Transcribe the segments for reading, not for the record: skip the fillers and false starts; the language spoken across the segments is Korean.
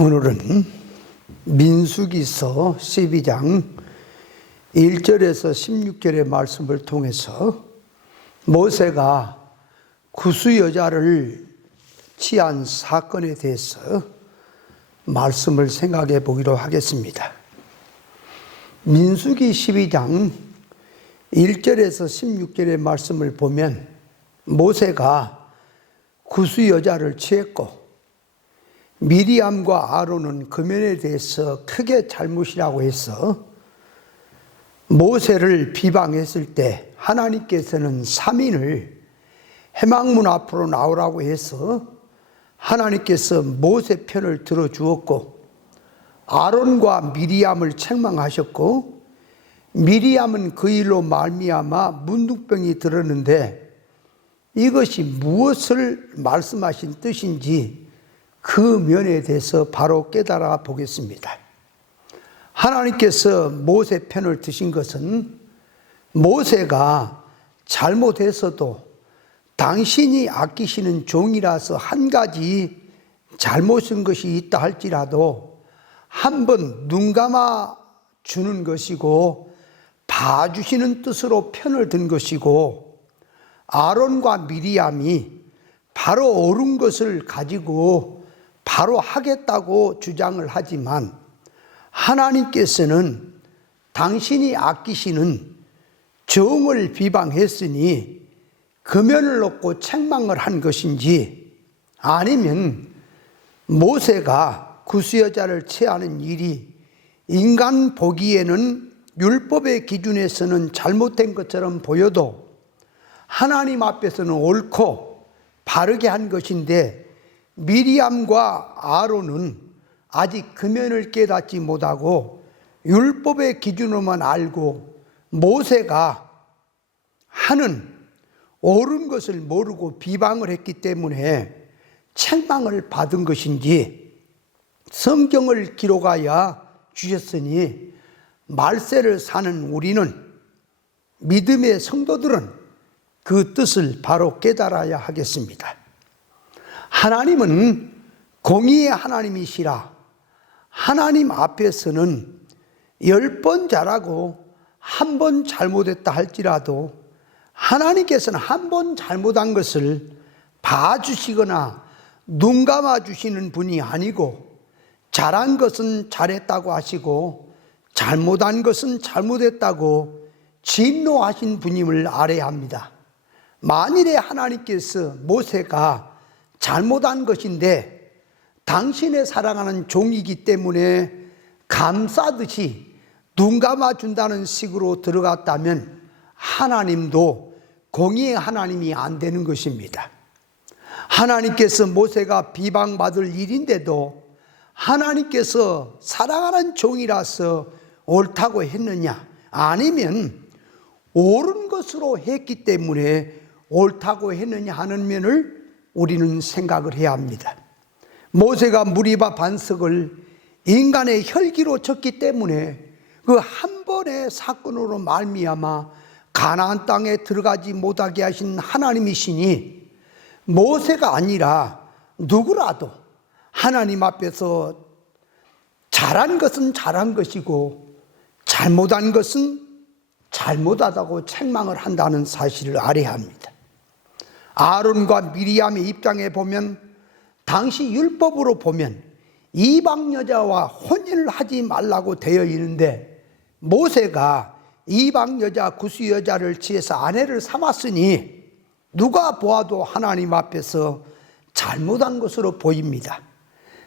오늘은 민수기서 12장 1절에서 16절의 말씀을 통해서 모세가 구스 여자를 취한 사건에 대해서 말씀을 생각해 보기로 하겠습니다. 민수기 12장 1절에서 16절의 말씀을 보면 모세가 구스 여자를 취했고 미리암과 아론은 그 면에 대해서 크게 잘못이라고 해서 모세를 비방했을 때 하나님께서는 3인을 해망문 앞으로 나오라고 해서 하나님께서 모세 편을 들어주었고 아론과 미리암을 책망하셨고 미리암은 그 일로 말미암아 문둥병이 들었는데 이것이 무엇을 말씀하신 뜻인지 그 면에 대해서 바로 깨달아 보겠습니다. 하나님께서 모세 편을 드신 것은 모세가 잘못했어도 당신이 아끼시는 종이라서 한 가지 잘못한 것이 있다 할지라도 한번 눈 감아 주는 것이고 봐주시는 뜻으로 편을 든 것이고 아론과 미리암이 바로 옳은 것을 가지고 바로 하겠다고 주장을 하지만 하나님께서는 당신이 아끼시는 종을 비방했으니 금연을 놓고 책망을 한 것인지 아니면 모세가 구스 여자를 취하는 일이 인간 보기에는 율법의 기준에서는 잘못된 것처럼 보여도 하나님 앞에서는 옳고 바르게 한 것인데 미리암과 아론은 아직 금연을 깨닫지 못하고 율법의 기준으로만 알고 모세가 하는 옳은 것을 모르고 비방을 했기 때문에 책망을 받은 것인지 성경을 기록하여 주셨으니 말세를 사는 우리는 믿음의 성도들은 그 뜻을 바로 깨달아야 하겠습니다. 하나님은 공의의 하나님이시라 하나님 앞에서는 10번 잘하고 한 번 잘못했다 할지라도 하나님께서는 한 번 잘못한 것을 봐주시거나 눈 감아주시는 분이 아니고 잘한 것은 잘했다고 하시고 잘못한 것은 잘못했다고 진노하신 분임을 알아야 합니다. 만일에 하나님께서 모세가 잘못한 것인데 당신의 사랑하는 종이기 때문에 감싸듯이 눈 감아준다는 식으로 들어갔다면 하나님도 공의의 하나님이 안 되는 것입니다. 하나님께서 모세가 비방받을 일인데도 하나님께서 사랑하는 종이라서 옳다고 했느냐 아니면 옳은 것으로 했기 때문에 옳다고 했느냐 하는 면을 우리는 생각을 해야 합니다. 모세가 무리바 반석을 인간의 혈기로 쳤기 때문에 그 한 번의 사건으로 말미암아 가나안 땅에 들어가지 못하게 하신 하나님이시니 모세가 아니라 누구라도 하나님 앞에서 잘한 것은 잘한 것이고 잘못한 것은 잘못하다고 책망을 한다는 사실을 알아야 합니다. 아론과 미리암의 입장에 보면 당시 율법으로 보면 이방 여자와 혼인을 하지 말라고 되어 있는데 모세가 이방 여자 구스 여자를 취해서 아내를 삼았으니 누가 보아도 하나님 앞에서 잘못한 것으로 보입니다.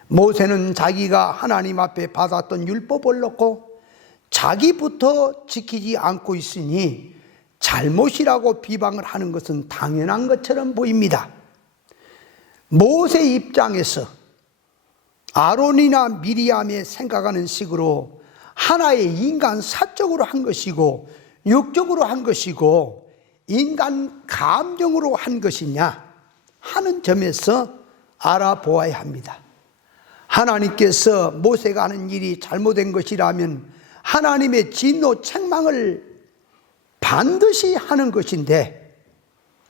모세는 자기가 하나님 앞에 받았던 율법을 놓고 자기부터 지키지 않고 있으니 잘못이라고 비방을 하는 것은 당연한 것처럼 보입니다. 모세 입장에서 아론이나 미리암이 생각하는 식으로 하나의 인간 사적으로 한 것이고 육적으로 한 것이고 인간 감정으로 한 것이냐 하는 점에서 알아보아야 합니다. 하나님께서 모세가 하는 일이 잘못된 것이라면 하나님의 진노 책망을 반드시 하는 것인데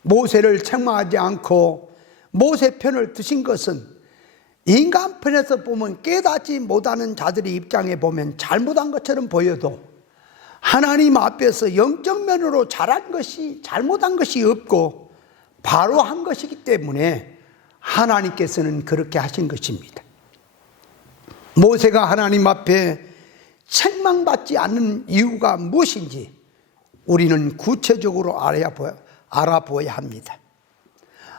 모세를 책망하지 않고 모세 편을 드신 것은 인간편에서 보면 깨닫지 못하는 자들의 입장에 보면 잘못한 것처럼 보여도 하나님 앞에서 영적 면으로 잘못한 것이 없고 바로 한 것이기 때문에 하나님께서는 그렇게 하신 것입니다. 모세가 하나님 앞에 책망받지 않는 이유가 무엇인지 우리는 구체적으로 알아보아야 합니다.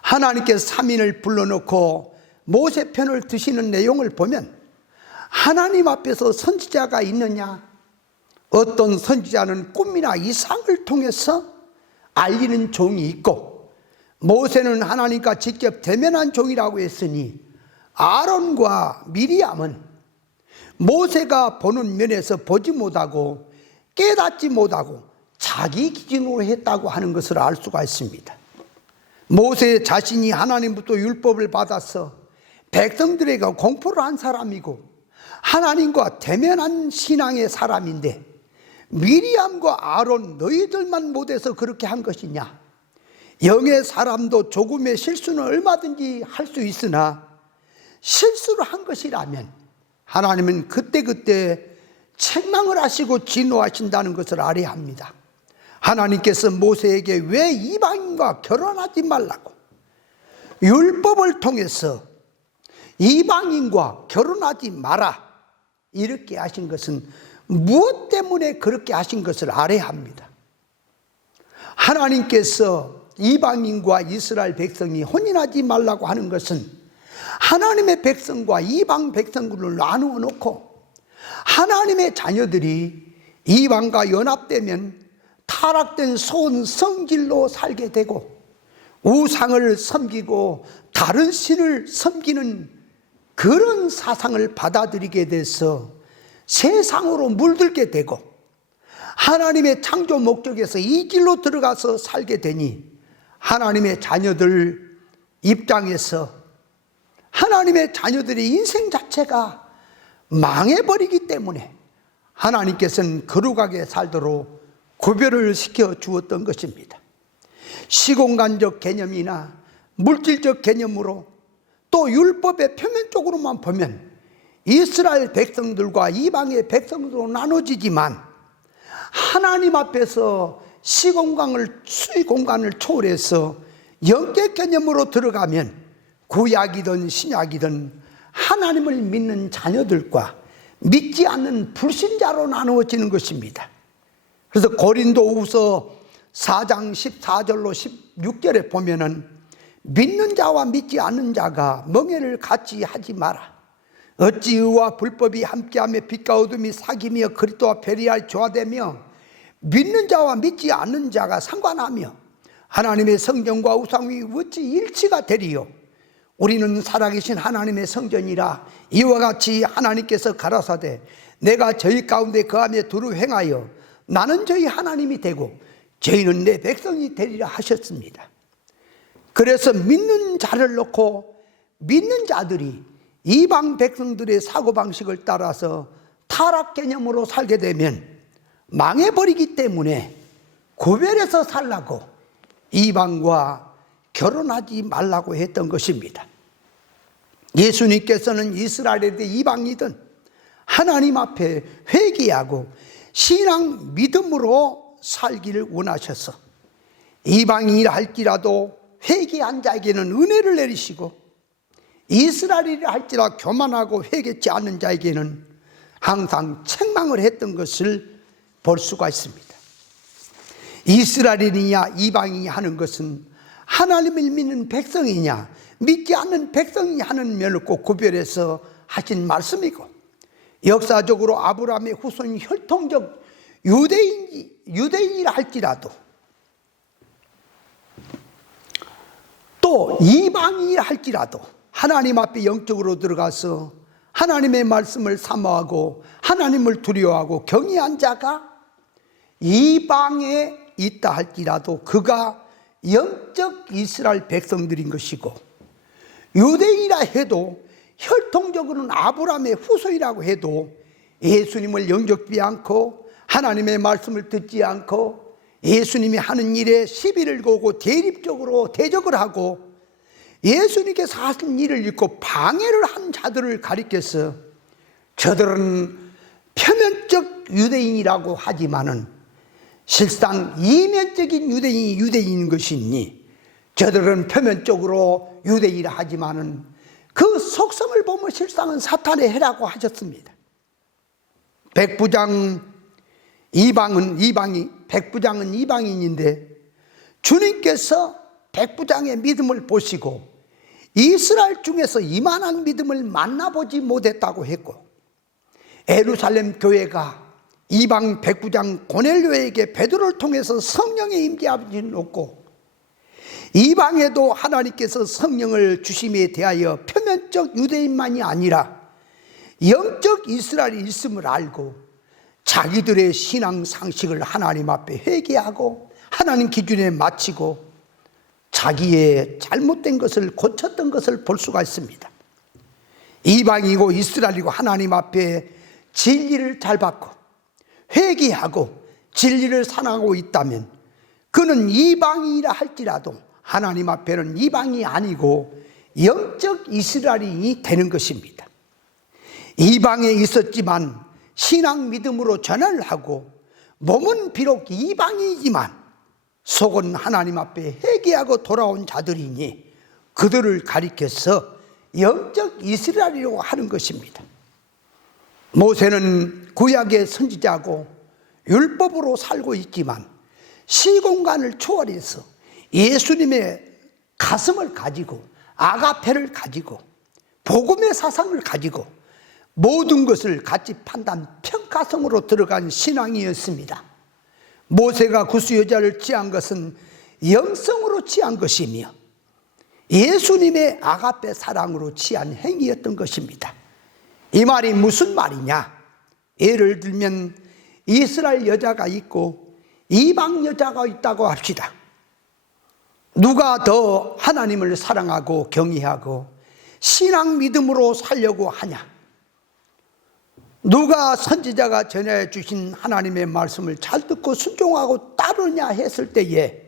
하나님께서 3인을 불러놓고 모세 편을 드시는 내용을 보면 하나님 앞에서 선지자가 있느냐? 어떤 선지자는 꿈이나 이상을 통해서 알리는 종이 있고, 모세는 하나님과 직접 대면한 종이라고 했으니 아론과 미리암은 모세가 보는 면에서 보지 못하고 깨닫지 못하고 자기 기준으로 했다고 하는 것을 알 수가 있습니다. 모세 자신이 하나님부터 율법을 받아서 백성들에게 공포를 한 사람이고 하나님과 대면한 신앙의 사람인데, 미리암과 아론 너희들만 못해서 그렇게 한 것이냐? 영의 사람도 조금의 실수는 얼마든지 할 수 있으나 실수를 한 것이라면 하나님은 그때그때 책망을 하시고 진노하신다는 것을 알아야 합니다. 하나님께서 모세에게 왜 이방인과 결혼하지 말라고 율법을 통해서 이방인과 결혼하지 마라 이렇게 하신 것은 무엇 때문에 그렇게 하신 것을 알아야 합니다. 하나님께서 이방인과 이스라엘 백성이 혼인하지 말라고 하는 것은 하나님의 백성과 이방 백성들을 나누어 놓고 하나님의 자녀들이 이방과 연합되면 타락된 소은 성질로 살게 되고 우상을 섬기고 다른 신을 섬기는 그런 사상을 받아들이게 돼서 세상으로 물들게 되고 하나님의 창조 목적에서 이 길로 들어가서 살게 되니 하나님의 자녀들 입장에서 하나님의 자녀들의 인생 자체가 망해버리기 때문에 하나님께서는 거룩하게 살도록 구별을 시켜 주었던 것입니다. 시공간적 개념이나 물질적 개념으로 또 율법의 표면적으로만 보면 이스라엘 백성들과 이방의 백성들로 나눠지지만 하나님 앞에서 수의 공간을 초월해서 영적 개념으로 들어가면 구약이든 신약이든 하나님을 믿는 자녀들과 믿지 않는 불신자로 나누어지는 것입니다. 그래서 고린도후서 4장 14절로 16절에 보면은 믿는 자와 믿지 않는 자가 멍에를 같이 하지 마라. 어찌 의와 불법이 함께하며 빛과 어둠이 사귀며 그리스도와 배리할 조화되며 믿는 자와 믿지 않는 자가 상관하며 하나님의 성전과 우상이 어찌 일치가 되리요? 우리는 살아계신 하나님의 성전이라. 이와 같이 하나님께서 가라사대 내가 저희 가운데 거하며 두루 행하여 나는 저희 하나님이 되고 저희는 내 백성이 되리라 하셨습니다. 그래서 믿는 자를 놓고 믿는 자들이 이방 백성들의 사고방식을 따라서 타락 개념으로 살게 되면 망해버리기 때문에 구별해서 살라고 이방과 결혼하지 말라고 했던 것입니다. 예수님께서는 이스라엘이든 이방이든 하나님 앞에 회개하고 신앙 믿음으로 살기를 원하셔서 이방인이라 할지라도 회개한 자에게는 은혜를 내리시고 이스라엘이라 할지라도 교만하고 회개치 않는 자에게는 항상 책망을 했던 것을 볼 수가 있습니다. 이스라엘이냐 이방인이 하는 것은 하나님을 믿는 백성이냐 믿지 않는 백성이 하는 면을 꼭 구별해서 하신 말씀이고, 역사적으로 아브라함의 후손이 혈통적 유대인이라 할지라도 또 이방인이라 할지라도 하나님 앞에 영적으로 들어가서 하나님의 말씀을 사모하고 하나님을 두려워하고 경외한 자가 이방에 있다 할지라도 그가 영적 이스라엘 백성들인 것이고, 유대인이라 해도 혈통적으로는 아브라함의 후손이라고 해도 예수님을 영접하지 않고 하나님의 말씀을 듣지 않고 예수님이 하는 일에 시비를 걸고 대립적으로 대적을 하고 예수님께서 하신 일을 읽고 방해를 한 자들을 가리켜서 저들은 표면적 유대인이라고 하지만은 실상 이면적인 유대인이 유대인인 것이니, 저들은 표면적으로 유대인이라 하지만은 그 속성을 보면 실상은 사탄의 해라고 하셨습니다. 백부장은 이방인인데 주님께서 백부장의 믿음을 보시고 이스라엘 중에서 이만한 믿음을 만나보지 못했다고 했고, 예루살렘 교회가 이방 백부장 고넬료에게 베드로를 통해서 성령의 임재함이 없고, 이방에도 하나님께서 성령을 주심에 대하여 표면적 유대인만이 아니라 영적 이스라엘이 있음을 알고 자기들의 신앙 상식을 하나님 앞에 회개하고 하나님 기준에 맞추고 자기의 잘못된 것을 고쳤던 것을 볼 수가 있습니다. 이방이고 이스라엘이고 하나님 앞에 진리를 잘 받고 회개하고 진리를 사랑하고 있다면 그는 이방인이라 할지라도 하나님 앞에는 이방이 아니고 영적 이스라엘인이 되는 것입니다. 이방에 있었지만 신앙 믿음으로 전환을 하고 몸은 비록 이방이지만 속은 하나님 앞에 회개하고 돌아온 자들이니 그들을 가리켜서 영적 이스라엘이라고 하는 것입니다. 모세는 구약의 선지자고 율법으로 살고 있지만 시공간을 초월해서 예수님의 가슴을 가지고 아가페를 가지고 복음의 사상을 가지고 모든 것을 같이 판단 평가성으로 들어간 신앙이었습니다. 모세가 구스 여자를 취한 것은 영성으로 취한 것이며 예수님의 아가페 사랑으로 취한 행위였던 것입니다. 이 말이 무슨 말이냐? 예를 들면 이스라엘 여자가 있고 이방 여자가 있다고 합시다. 누가 더 하나님을 사랑하고 경외하고 신앙 믿음으로 살려고 하냐? 누가 선지자가 전해 주신 하나님의 말씀을 잘 듣고 순종하고 따르냐 했을 때에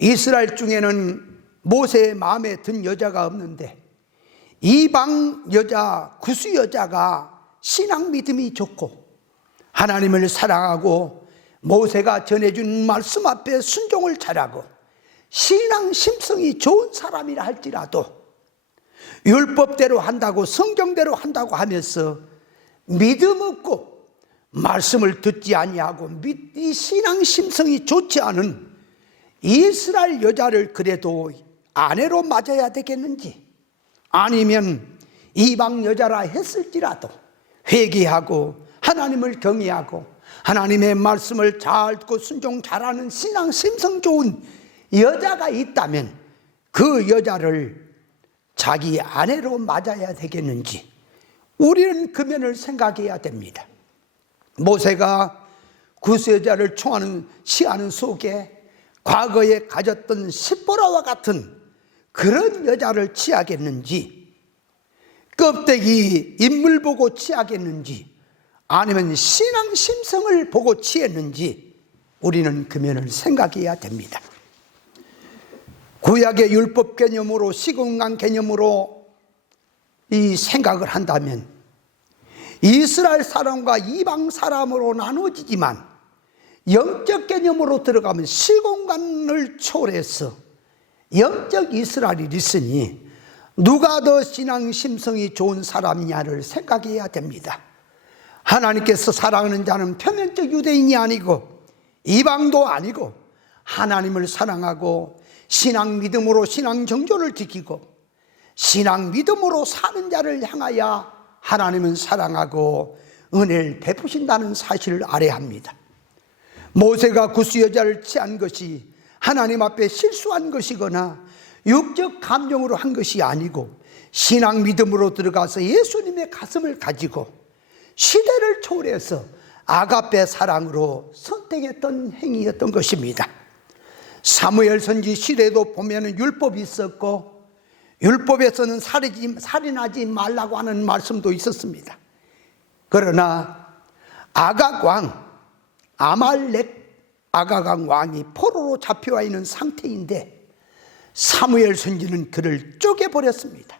이스라엘 중에는 모세의 마음에 든 여자가 없는데 이방 여자, 구스 여자가 신앙 믿음이 좋고 하나님을 사랑하고 모세가 전해준 말씀 앞에 순종을 잘하고 신앙 심성이 좋은 사람이라 할지라도 율법대로 한다고 성경대로 한다고 하면서 믿음 없고 말씀을 듣지 아니하고 이 신앙 심성이 좋지 않은 이스라엘 여자를 그래도 아내로 맞아야 되겠는지, 아니면 이방 여자라 했을지라도 회개하고 하나님을 경외하고 하나님의 말씀을 잘 듣고 순종 잘하는 신앙 심성 좋은 여자가 있다면 그 여자를 자기 아내로 맞아야 되겠는지 우리는 그 면을 생각해야 됩니다. 모세가 구스 여자를 취하는 속에 과거에 가졌던 십보라와 같은 그런 여자를 취하겠는지, 껍데기 인물 보고 취하겠는지, 아니면 신앙 심성을 보고 취했는지 우리는 그 면을 생각해야 됩니다. 구약의 율법 개념으로 시공간 개념으로 이 생각을 한다면 이스라엘 사람과 이방 사람으로 나누어지지만 영적 개념으로 들어가면 시공간을 초월해서 영적 이스라엘이 있으니 누가 더 신앙 심성이 좋은 사람이냐를 생각해야 됩니다. 하나님께서 사랑하는 자는 표면적 유대인이 아니고 이방도 아니고 하나님을 사랑하고 신앙 믿음으로 신앙 정조를 지키고 신앙 믿음으로 사는 자를 향하여 하나님은 사랑하고 은혜를 베푸신다는 사실을 알아야 합니다. 모세가 구스 여자를 취한 것이 하나님 앞에 실수한 것이거나 육적 감정으로 한 것이 아니고 신앙 믿음으로 들어가서 예수님의 가슴을 가지고 시대를 초월해서 아가페 사랑으로 선택했던 행위였던 것입니다. 사무엘 선지 시대도 보면 율법이 있었고 율법에서는 살인하지 말라고 하는 말씀도 있었습니다. 그러나 아각 왕, 아말렉 아가강 왕이 포로로 잡혀와 있는 상태인데 사무엘 선지는 그를 쪼개버렸습니다.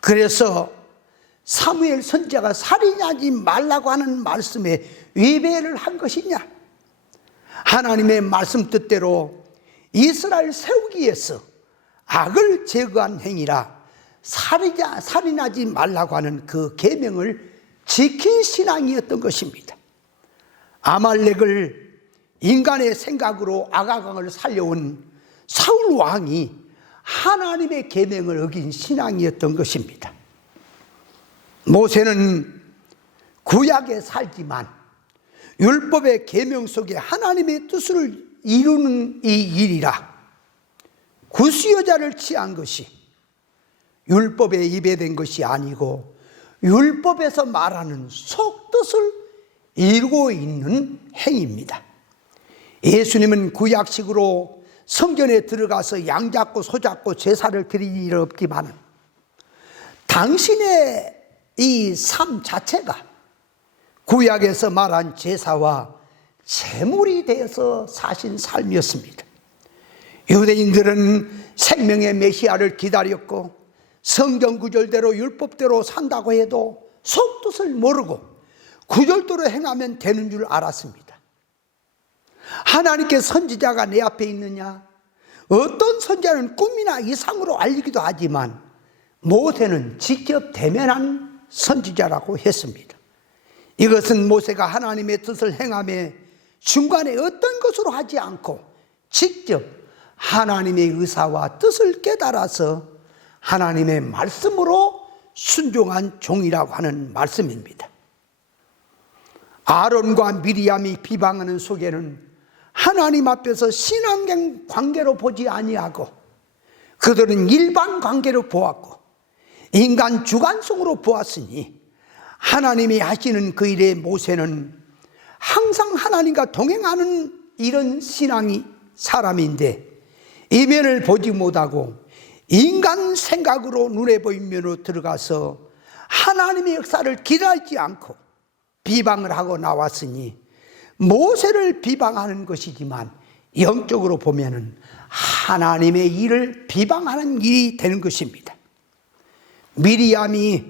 그래서 사무엘 선지자가 살인하지 말라고 하는 말씀에 위배를 한 것이냐? 하나님의 말씀 뜻대로 이스라엘 세우기 위해서 악을 제거한 행위라 살인하지 말라고 하는 그 계명을 지킨 신앙이었던 것입니다. 아말렉을 인간의 생각으로 아가강을 살려온 사울 왕이 하나님의 계명을 어긴 신앙이었던 것입니다. 모세는 구약에 살지만 율법의 계명 속에 하나님의 뜻을 이루는 이 일이라 구수여자를 취한 것이 율법에 입에된 것이 아니고 율법에서 말하는 속뜻을 이루고 있는 행위입니다. 예수님은 구약식으로 성전에 들어가서 양 잡고 소 잡고 제사를 드릴 일 없지만 당신의 이 삶 자체가 구약에서 말한 제사와 제물이 되어서 사신 삶이었습니다. 유대인들은 생명의 메시아를 기다렸고 성경 구절대로 율법대로 산다고 해도 속뜻을 모르고 구절대로 행하면 되는 줄 알았습니다. 하나님께 선지자가 내 앞에 있느냐? 어떤 선지자는 꿈이나 이상으로 알리기도 하지만 모세는 직접 대면한 선지자라고 했습니다. 이것은 모세가 하나님의 뜻을 행하며 중간에 어떤 것으로 하지 않고 직접 하나님의 의사와 뜻을 깨달아서 하나님의 말씀으로 순종한 종이라고 하는 말씀입니다. 아론과 미리암이 비방하는 속에는 하나님 앞에서 신앙 관계로 보지 아니하고 그들은 일반 관계로 보았고 인간 주관성으로 보았으니 하나님이 하시는 그 일에 모세는 항상 하나님과 동행하는 이런 신앙이 사람인데 이면을 보지 못하고 인간 생각으로 눈에 보이는 면으로 들어가서 하나님의 역사를 기다리지 않고 비방을 하고 나왔으니 모세를 비방하는 것이지만 영적으로 보면은 하나님의 일을 비방하는 일이 되는 것입니다. 미리암이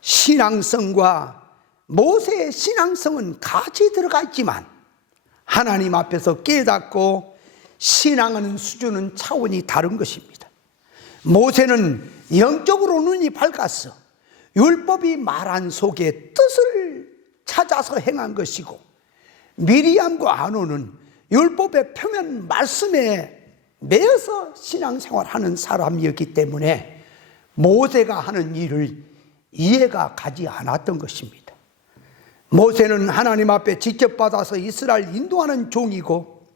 신앙성과 모세의 신앙성은 같이 들어가 있지만 하나님 앞에서 깨닫고 신앙하는 수준은 차원이 다른 것입니다. 모세는 영적으로 눈이 밝았어 율법이 말한 속에 뜻을 찾아서 행한 것이고 미리암과 아론은 율법의 표면 말씀에 매여서 신앙생활하는 사람이었기 때문에 모세가 하는 일을 이해가 가지 않았던 것입니다. 모세는 하나님 앞에 직접 받아서 이스라엘 인도하는 종이고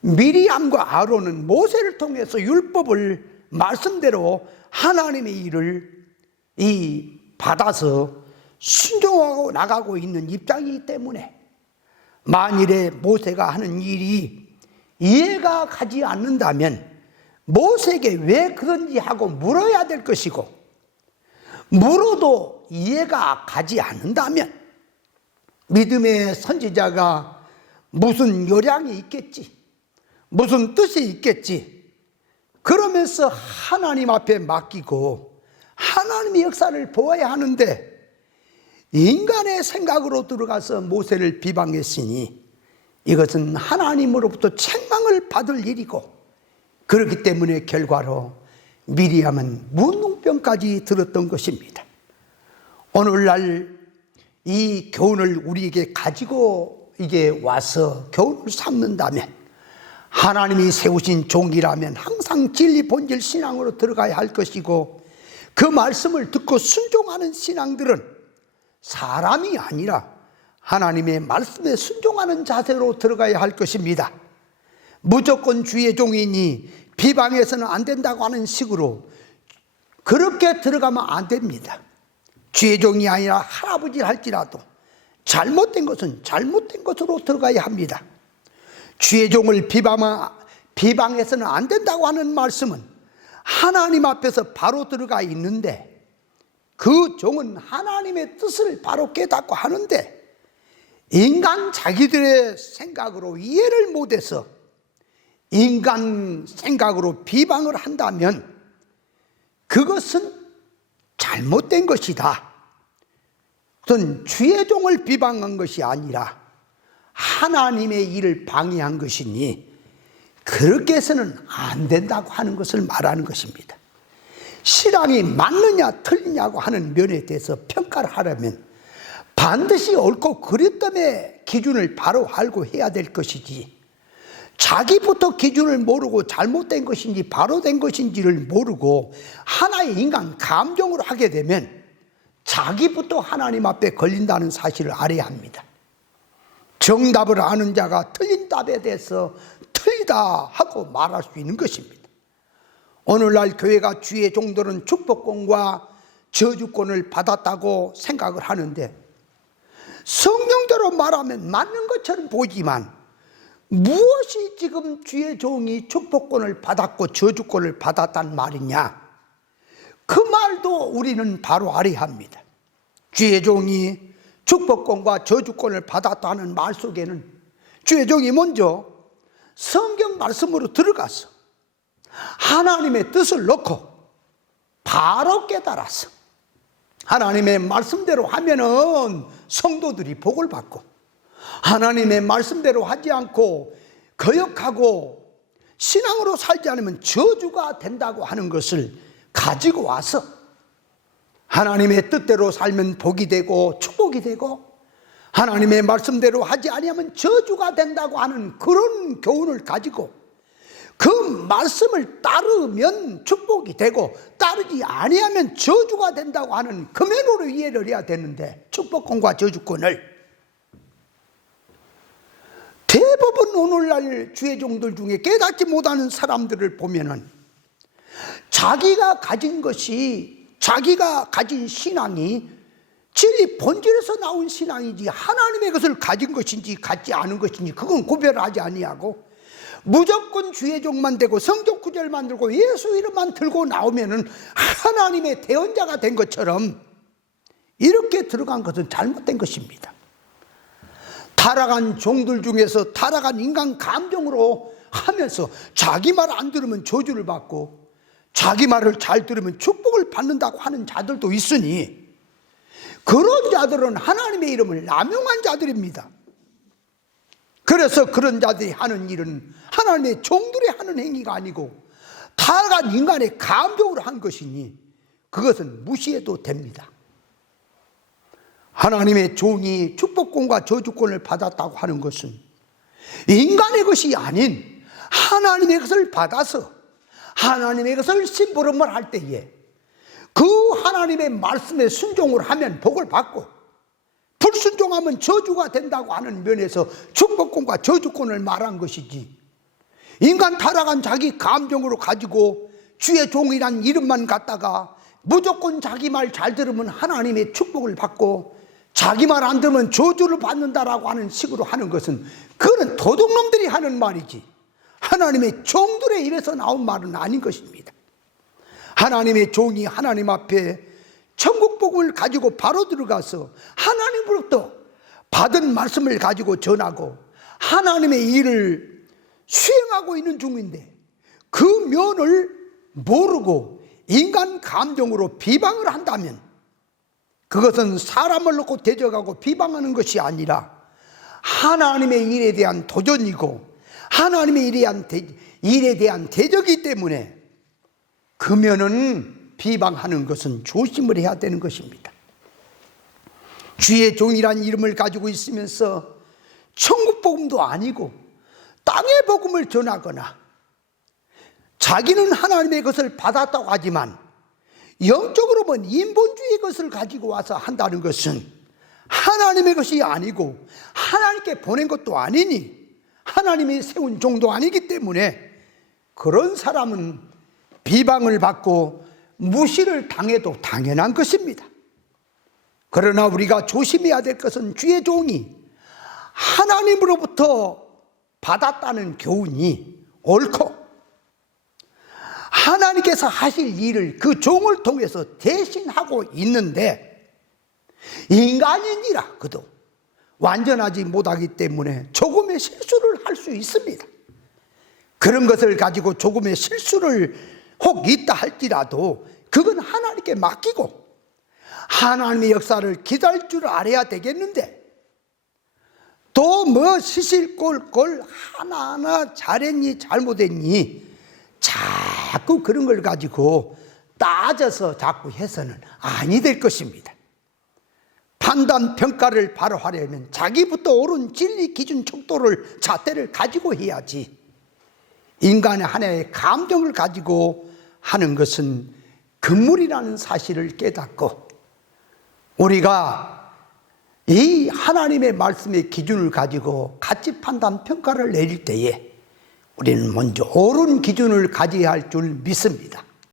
미리암과 아론은 모세를 통해서 율법을 말씀대로 하나님의 일을 받아서 순종하고 나가고 있는 입장이기 때문에 만일에 모세가 하는 일이 이해가 가지 않는다면 모세에게 왜 그런지 하고 물어야 될 것이고 물어도 이해가 가지 않는다면 믿음의 선지자가 무슨 요량이 있겠지 무슨 뜻이 있겠지 그러면서 하나님 앞에 맡기고 하나님의 역사를 보아야 하는데 인간의 생각으로 들어가서 모세를 비방했으니 이것은 하나님으로부터 책망을 받을 일이고 그렇기 때문에 결과로 미리암은 문둥병까지 들었던 것입니다. 오늘날 이 교훈을 우리에게 가지고 와서 교훈을 삼는다면 하나님이 세우신 종이라면 항상 진리 본질 신앙으로 들어가야 할 것이고 그 말씀을 듣고 순종하는 신앙들은 사람이 아니라 하나님의 말씀에 순종하는 자세로 들어가야 할 것입니다. 무조건 주의 종이니 비방해서는 안 된다고 하는 식으로 그렇게 들어가면 안 됩니다. 주의 종이 아니라 할아버지를 할지라도 잘못된 것은 잘못된 것으로 들어가야 합니다. 주의 종을 비방해서는 안 된다고 하는 말씀은 하나님 앞에서 바로 들어가 있는데 그 종은 하나님의 뜻을 바로 깨닫고 하는데 인간 자기들의 생각으로 이해를 못해서 인간 생각으로 비방을 한다면 그것은 잘못된 것이다. 그건 주의 종을 비방한 것이 아니라 하나님의 일을 방해한 것이니 그렇게 해서는 안 된다고 하는 것을 말하는 것입니다. 신앙이 맞느냐 틀리냐고 하는 면에 대해서 평가를 하려면 반드시 옳고 그릇됨의 기준을 바로 알고 해야 될 것이지, 자기부터 기준을 모르고 잘못된 것인지 바로 된 것인지를 모르고 하나의 인간 감정으로 하게 되면 자기부터 하나님 앞에 걸린다는 사실을 알아야 합니다. 정답을 아는 자가 틀린 답에 대해서 틀리다 하고 말할 수 있는 것입니다. 오늘날 교회가 주의 종들은 축복권과 저주권을 받았다고 생각을 하는데, 성경대로 말하면 맞는 것처럼 보이지만 무엇이 지금 주의 종이 축복권을 받았고 저주권을 받았단 말이냐, 그 말도 우리는 바로 알아야 합니다. 주의 종이 축복권과 저주권을 받았다는 말 속에는 주의 종이 먼저 성경 말씀으로 들어가서 하나님의 뜻을 넣고 바로 깨달아서 하나님의 말씀대로 하면은 성도들이 복을 받고, 하나님의 말씀대로 하지 않고 거역하고 신앙으로 살지 않으면 저주가 된다고 하는 것을 가지고 와서 하나님의 뜻대로 살면 복이 되고 축복이 되고, 하나님의 말씀대로 하지 아니하면 저주가 된다고 하는 그런 교훈을 가지고 그 말씀을 따르면 축복이 되고 따르지 아니하면 저주가 된다고 하는 금연으로 이해를 해야 되는데, 축복권과 저주권을 대부분 오늘날 주의 종들 중에 깨닫지 못하는 사람들을 보면은 자기가 가진 것이, 자기가 가진 신앙이 진리 본질에서 나온 신앙이지 하나님의 것을 가진 것인지 갖지 않은 것인지 그건 구별을 하지 아니하고 무조건 주의 종만 되고 성경 구절만 들고 예수 이름만 들고 나오면은 하나님의 대언자가 된 것처럼 이렇게 들어간 것은 잘못된 것입니다. 타락한 종들 중에서 타락한 인간 감정으로 하면서 자기 말 안 들으면 저주를 받고 자기 말을 잘 들으면 축복을 받는다고 하는 자들도 있으니, 그런 자들은 하나님의 이름을 남용한 자들입니다. 그래서 그런 자들이 하는 일은 하나님의 종들이 하는 행위가 아니고 타락한 인간의 감정으로 한 것이니 그것은 무시해도 됩니다. 하나님의 종이 축복권과 저주권을 받았다고 하는 것은 인간의 것이 아닌 하나님의 것을 받아서 하나님의 것을 심부름을 할 때에 그 하나님의 말씀에 순종을 하면 복을 받고 불순종하면 저주가 된다고 하는 면에서 축복권과 저주권을 말한 것이지, 인간 타락한 자기 감정으로 가지고 주의 종이란 이름만 갖다가 무조건 자기 말 잘 들으면 하나님의 축복을 받고 자기 말 안 들으면 저주를 받는다라고 하는 식으로 하는 것은 그거는 도둑놈들이 하는 말이지 하나님의 종들의 입에서 나온 말은 아닌 것입니다. 하나님의 종이 하나님 앞에 천국 복음을 가지고 바로 들어가서 하나님으로부터 받은 말씀을 가지고 전하고 하나님의 일을 수행하고 있는 중인데, 그 면을 모르고 인간 감정으로 비방을 한다면 그것은 사람을 놓고 대적하고 비방하는 것이 아니라 하나님의 일에 대한 도전이고 하나님의 일에 대한 대적이기 때문에 그 면은 비방하는 것은 조심을 해야 되는 것입니다. 주의 종이란 이름을 가지고 있으면서 천국 복음도 아니고 땅의 복음을 전하거나 자기는 하나님의 것을 받았다고 하지만 영적으로 보면 인본주의 것을 가지고 와서 한다는 것은 하나님의 것이 아니고 하나님께 보낸 것도 아니니 하나님이 세운 종도 아니기 때문에 그런 사람은 비방을 받고 무시를 당해도 당연한 것입니다. 그러나 우리가 조심해야 될 것은 주의 종이 하나님으로부터 받았다는 교훈이 옳고 하나님께서 하실 일을 그 종을 통해서 대신하고 있는데, 인간이니라 그도 완전하지 못하기 때문에 조금의 실수를 할 수 있습니다. 그런 것을 가지고 조금의 실수를 혹 있다 할지라도 그건 하나님께 맡기고 하나님의 역사를 기다릴 줄 알아야 되겠는데, 또 뭐 시실꼴꼴 하나하나 잘했니 잘못했니 자꾸 그런 걸 가지고 따져서 자꾸 해서는 아니 될 것입니다. 판단 평가를 바로 하려면 자기부터 옳은 진리 기준 척도를 잣대를 가지고 해야지, 인간의 하나의 감정을 가지고 하는 것은 금물이라는 사실을 깨닫고, 우리가 이 하나님의 말씀의 기준을 가지고 가치 판단 평가를 내릴 때에 우리는 먼저 옳은 기준을 가져야 할 줄 믿습니다.